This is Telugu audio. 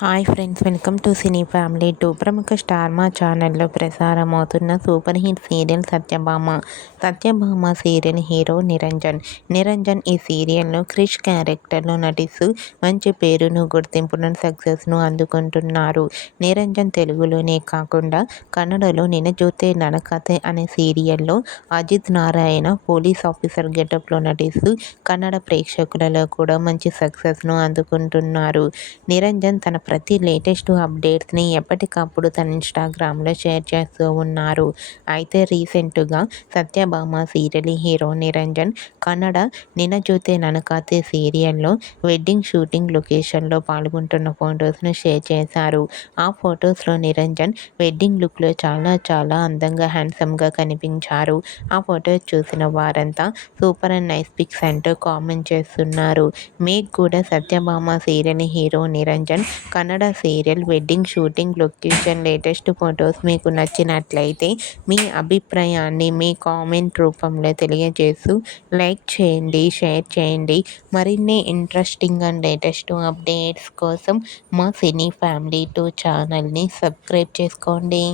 Hi friends, welcome to cine family 2. ప్రముఖ స్టార్ మా ఛానల్లో ప్రసారమవుతున్న super hit serial Satyabhama serial hero Niranjan ఈ సీరియల్లో క్రిష్ క్యారెక్టర్లో నటిస్తూ మంచి పేరును, గుర్తింపును, సక్సెస్ను అందుకుంటున్నారు. నిరంజన్ తెలుగులోనే కాకుండా కన్నడలో నినజోతే ననకథే అనే సీరియల్లో అజిత్ నారాయణ పోలీస్ ఆఫీసర్ గెటప్లో నటిస్తూ కన్నడ ప్రేక్షకులలో కూడా మంచి సక్సెస్ను అందుకుంటున్నారు. నిరంజన్ తన ప్రతి లేటెస్ట్ అప్డేట్స్ని ఎప్పటికప్పుడు తన ఇన్స్టాగ్రామ్లో షేర్ చేస్తూ ఉన్నారు. అయితే రీసెంట్గా సత్యభామ సీరియల్ హీరో నిరంజన్ కన్నడ నినజోతే ననకథే సీరియల్లో వెడ్డింగ్ షూటింగ్ లొకేషన్లో పాల్గొంటున్న ఫొటోస్ను షేర్ చేశారు. ఆ ఫొటోస్లో నిరంజన్ వెడ్డింగ్ లుక్లో చాలా అందంగా హ్యాండ్సమ్గా కనిపించారు. ఆ ఫొటోస్ చూసిన వారంతా సూపర్ అండ్ నైస్ పిక్స్ అంటూ కామెంట్ చేస్తున్నారు. మీకు కూడా Satyabhama serial hero Niranjan Kannada serial wedding shooting location latest photos మీకు నచ్చినట్లయితే మీ అభిప్రాయాన్ని మీ కామెంట్ రూపంలో తెలియజేస్తూ లైక్ చేయండి, షేర్ చేయండి. మరిన్ని ఇంట్రెస్టింగ్ అండ్ లేటెస్ట్ అప్డేట్స్ కోసం మా సినీ ఫ్యామిలీ 2 ఛానల్ని సబ్స్క్రైబ్ చేసుకోండి.